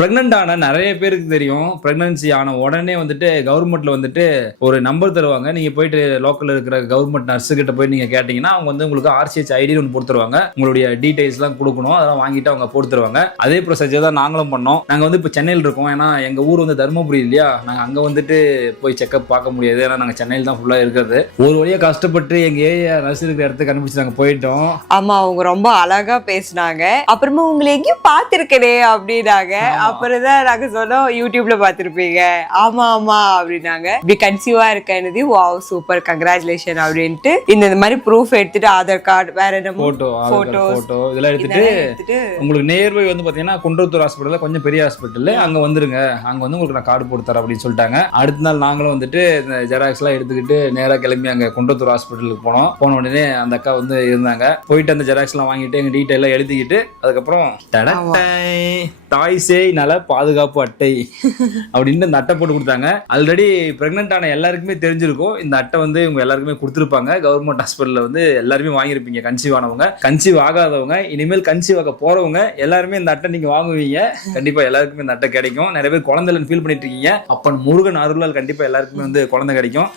Pregnant ஆன நிறைய பேருக்கு தெரியும். பிரெக்னன்சி ஆன உடனே வந்துட்டு கவர்மெண்ட்ல வந்துட்டு ஒரு நம்பர் தருவாங்க. நீங்க போயிட்டு லோக்கல்ல இருக்கிற கவர்மெண்ட் நர்ஸ் கிட்ட போய் நீங்க கேட்டீங்கன்னா அவங்க வந்து உங்களுக்கு ஆர்சிஹெச் ஐடி ஒன்று போட்டு தருவாங்க. உங்களுடைய டீடைல்ஸ் எல்லாம் கொடுக்கணும், அதெல்லாம் வாங்கிட்டு அவங்க போட்டு தருவாங்க. அதே ப்ரொசீஜர் தான் நாங்களும் பண்ணோம். நாங்க வந்து இப்போ சென்னையில் இருக்கோம். ஏன்னா எங்க ஊர் வந்து தருமபுரி இல்லையா, நாங்க அங்க வந்துட்டு போய் செக்அப் பார்க்க முடியாது. ஏன்னா நாங்க சென்னையில் தான் ஃபுல்லா இருக்கிறது. ஒரு வழியா கஷ்டப்பட்டு எங்க ஏரியா நர்ஸ் இருக்கிற இடத்துக்கு கண்டுபிடிச்சு நாங்க போயிட்டோம். ஆமா, அவங்க ரொம்ப அழகா பேசினாங்க. அப்புறமா உங்களை எங்கேயும் பார்த்திருக்கனே அப்படின்னாங்க. அப்புறம் தான் நாங்க சொன்னோம் யூடியூப்ல பார்த்திருப்பீங்க. ஆமா ஆமா அப்படின்னாங்க. இப்படி கன்சீவா இருக்கேன்னு வாவ் சூப்பர் கங்க்ராச்சுலேஷன் அப்படின்ட்டு இந்த மாதிரி ப்ரூஃப் எடுத்துட்டு ஆதார் கார்டு வேற என்ன போட்டோ இதெல்லாம் எடுத்துட்டு உங்களுக்கு நியர்பை வந்து பாத்தீங்கன்னா குன்றத்தூர் ஹாஸ்பிட்டல்ல கொஞ்சம் பெரிய ஹாஸ்பிட்டல், அங்க வந்துருங்க, அங்க வந்து உங்களுக்கு நான் கார்டு போட்டு தரேன் அப்படின்னு சொல்லிட்டாங்க. அடுத்த நாள் நாங்களும் வந்துட்டு இந்த ஜெராக்ஸ் எல்லாம் எடுத்துக்கிட்டு நேரா கிளம்பி அங்க குன்றத்தூர் ஹாஸ்பிட்டலுக்கு போனோம். போன உடனே அந்த அக்கா வந்து இருந்தாங்க. போயிட்டு அந்த ஜெராக்ஸ் எல்லாம் வாங்கிட்டு எங்க டீட்டெயில் எல்லாம் எழுதிக்கிட்டு அதுக்கப்புறம் தாய் சேய் நல பாதுகாப்பு அட்டை அப்படின்னு இந்த அட்டை போட்டு கொடுத்தாங்க. ஆல்ரெடி பிரெக்னென்ட் ஆன எல்லாருக்குமே தெரிஞ்சிருக்கும். இந்த அட்டை வந்து இவங்க எல்லாருக்குமே கொடுத்துருப்பாங்க. கவர்மெண்ட் ஹாஸ்பிட்டல்ல வந்து எல்லாருமே வாங்கியிருப்பீங்க. கன்சீவ் ஆனவங்க, கன்சீவ் ஆகாதவங்க, இனிமேல் கன்சீவ் ஆக போறவங்க எல்லாருமே இந்த அட்டை நீங்க வாங்குவீங்க. கண்டிப்பா எல்லாருக்குமே இந்த அட்டை கிடைக்கும். நிறைய பேர் குழந்தைல ஃபீல் பண்ணிட்டு இருக்கீங்க. அப்பன் முருகன் அருளால் கண்டிப்பா எல்லாருக்குமே வந்து குழந்தை கிடைக்கும்.